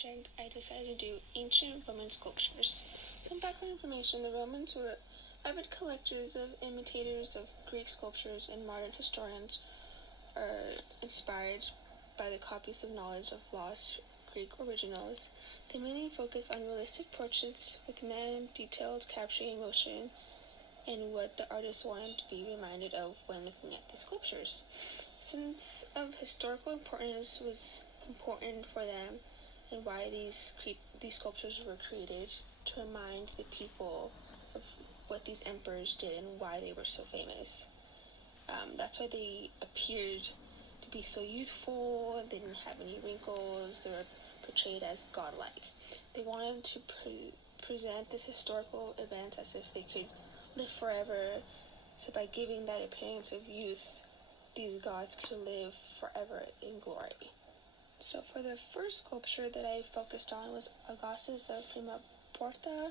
project, I decided to do ancient Roman sculptures. Some background information: the Romans were avid collectors of imitators of Greek sculptures, and modern historians are inspired by the copies of knowledge of lost Greek originals. They mainly focus on realistic portraits with man details capturing emotion and what the artist wanted to be reminded of when looking at these sculptures. Sense of historical importance was important for them, and why these sculptures were created to remind the people of what these emperors did and why they were so famous. That's why they appeared to be so youthful. They didn't have any wrinkles. They were portrayed as godlike. They wanted to present this historical event as if they could live forever. So by giving that appearance of youth, these gods could live forever in glory. So for the first sculpture that I focused on was Augustus of Prima Porta,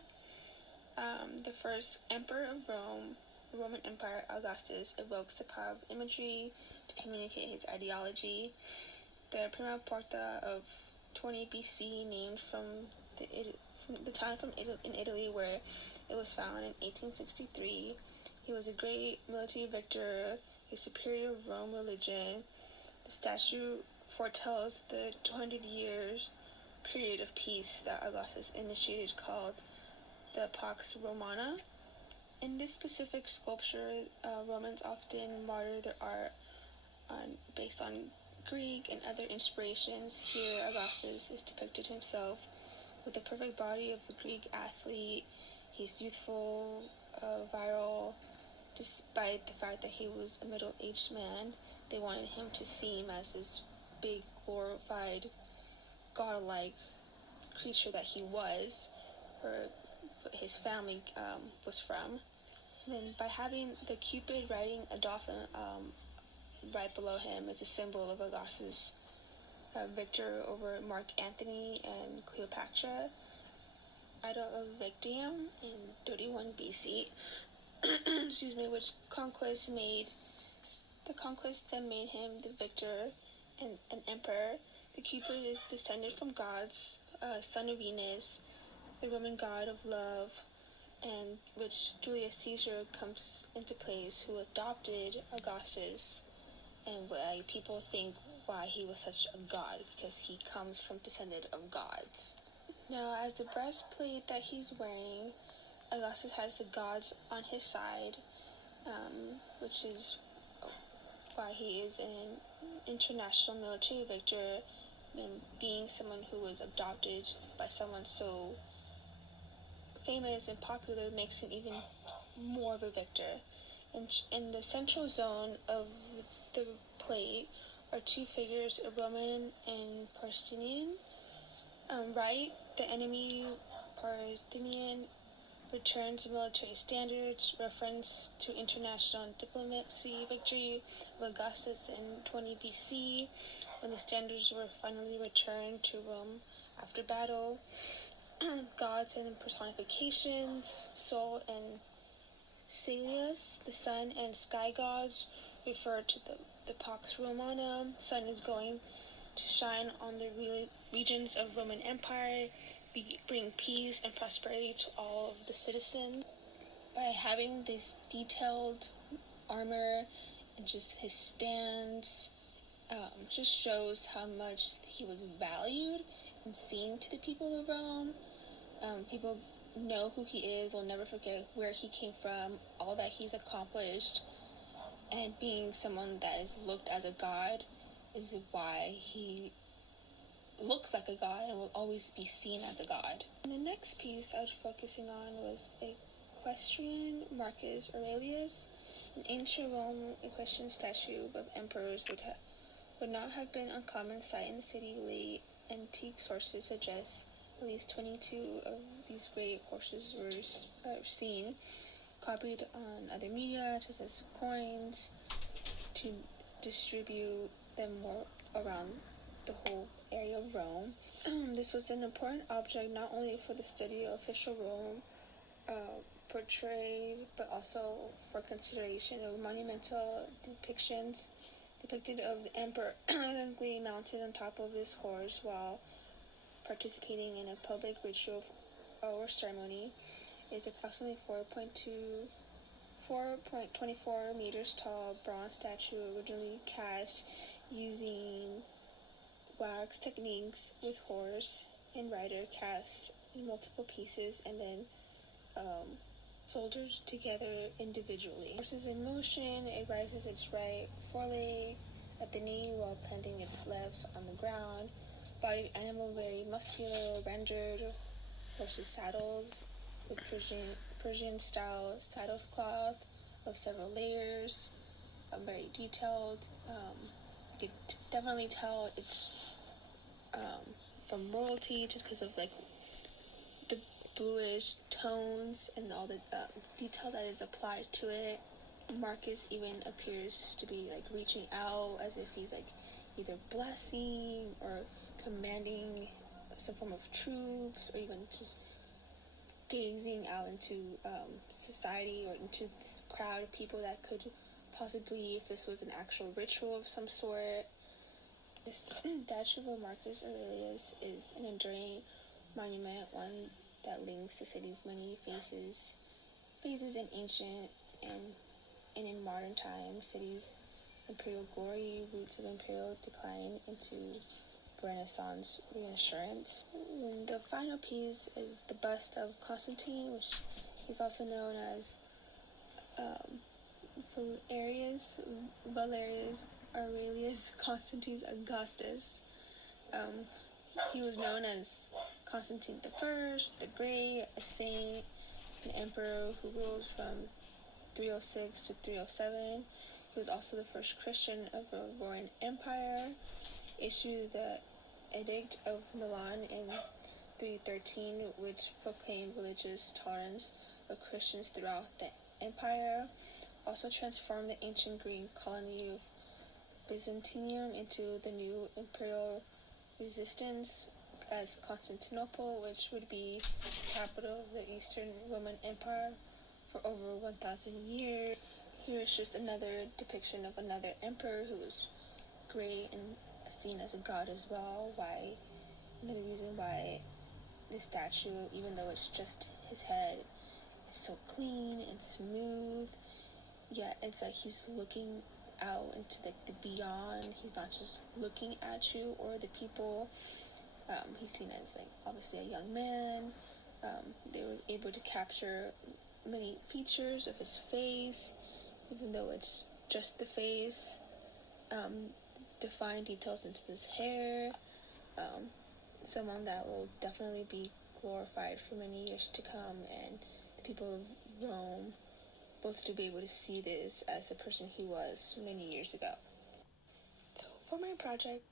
the first emperor of Rome. The Roman Empire. Augustus evokes the power of imagery to communicate his ideology. The Prima Porta of 20 BC, named from the town in Italy where it was found in 1863. He was a great military victor, a superior of Rome religion. The statue foretells the 200 years period of peace that Augustus initiated, called the Pax Romana. In this specific sculpture, Romans often model their art based on Greek and other inspirations. Here, Augustus is depicted himself with the perfect body of a Greek athlete. He's youthful, virile. Despite the fact that he was a middle-aged man, they wanted him to seem as this big, glorified, godlike creature that he was, or his family was from. And then by having the Cupid riding a dolphin right below him is a symbol of Augustus' victor over Mark Antony and Cleopatra. Battle of Victium in 31 BC, excuse me, which the conquest that made him the victor and an emperor. The Cupid is descended from gods, son of Venus, the Roman god of love, and which Julius Caesar comes into place, who adopted Augustus, and why people think why he was such a god, because he comes from descendant of gods. Now, as the breastplate that he's wearing, Augustus has the gods on his side, which is why he is an international military victor, and being someone who was adopted by someone so famous and popular makes him even more of a victor. In the central zone of the plate are two figures, a Roman and Parthian. Right, the enemy Parthian returns military standards, reference to international diplomacy victory of Augustus in 20 BC, when the standards were finally returned to Rome after battle. Gods and personifications, Sol and Salius, the sun and sky gods, refer to the Pax Romana. Sun is going to shine on the regions of Roman Empire, bring peace and prosperity to all of the citizens. By having this detailed armor and just his stance, just shows how much he was valued and seen to the people of Rome. People know who he is, will never forget where he came from, all that he's accomplished, and being someone that is looked as a god is why he looks like a god and will always be seen as a god. And the next piece I was focusing on was Equestrian Marcus Aurelius. In ancient Rome, equestrian statue of emperors would not have been a common sight in the city. Late antique sources suggest at least 22 of these great horses were seen, copied on other media, such as coins, to distribute them more around the whole area of Rome. This was an important object not only for the study of official Rome portrayed, but also for consideration of monumental depictions depicted of the emperor elegantly mounted on top of his horse while participating in a public ritual or ceremony. It's approximately 4.24 meters tall bronze statue, originally cast using wax techniques with horse and rider cast in multiple pieces and then soldered together individually. Horse is in motion, it rises its right foreleg at the knee while planting its left on the ground. Bodied animal very muscular, rendered. Horse is saddled with Persian style saddle cloth of several layers, very detailed. You can definitely tell it's from royalty just because of like the bluish tones and all the detail that is applied to it. Marcus even appears to be like reaching out as if he's like either blessing or commanding some form of troops, or even just gazing out into society or into this crowd of people that could possibly, if this was an actual ritual of some sort. This statue of Marcus Aurelius is an enduring monument, one that links the city's many phases in ancient and in modern times, city's imperial glory, roots of imperial decline into Renaissance reassurance. And the final piece is the bust of Constantine, which is also known as Valerius Aurelius Constantine Augustus. He was known as Constantine I, the Great, a saint, an emperor who ruled from 306 to 307. He was also the first Christian of the Roman Empire, issued the Edict of Milan in 313, which proclaimed religious tolerance of Christians throughout the empire. Also transformed the ancient Greek colony of Byzantium into the new imperial resistance as Constantinople, which would be the capital of the Eastern Roman Empire for over 1,000 years. Here is just another depiction of another emperor who was great and seen as a god as well. Another reason why this statue, even though it's just his head, is so clean and smooth, yet it's like he's looking out into like the beyond. He's not just looking at you or the people. He's seen as like obviously a young man. They were able to capture many features of his face, even though it's just the face. Define details into his hair. Someone that will definitely be glorified for many years to come, and the people of Rome will still be able to see this as the person he was many years ago. So for my project,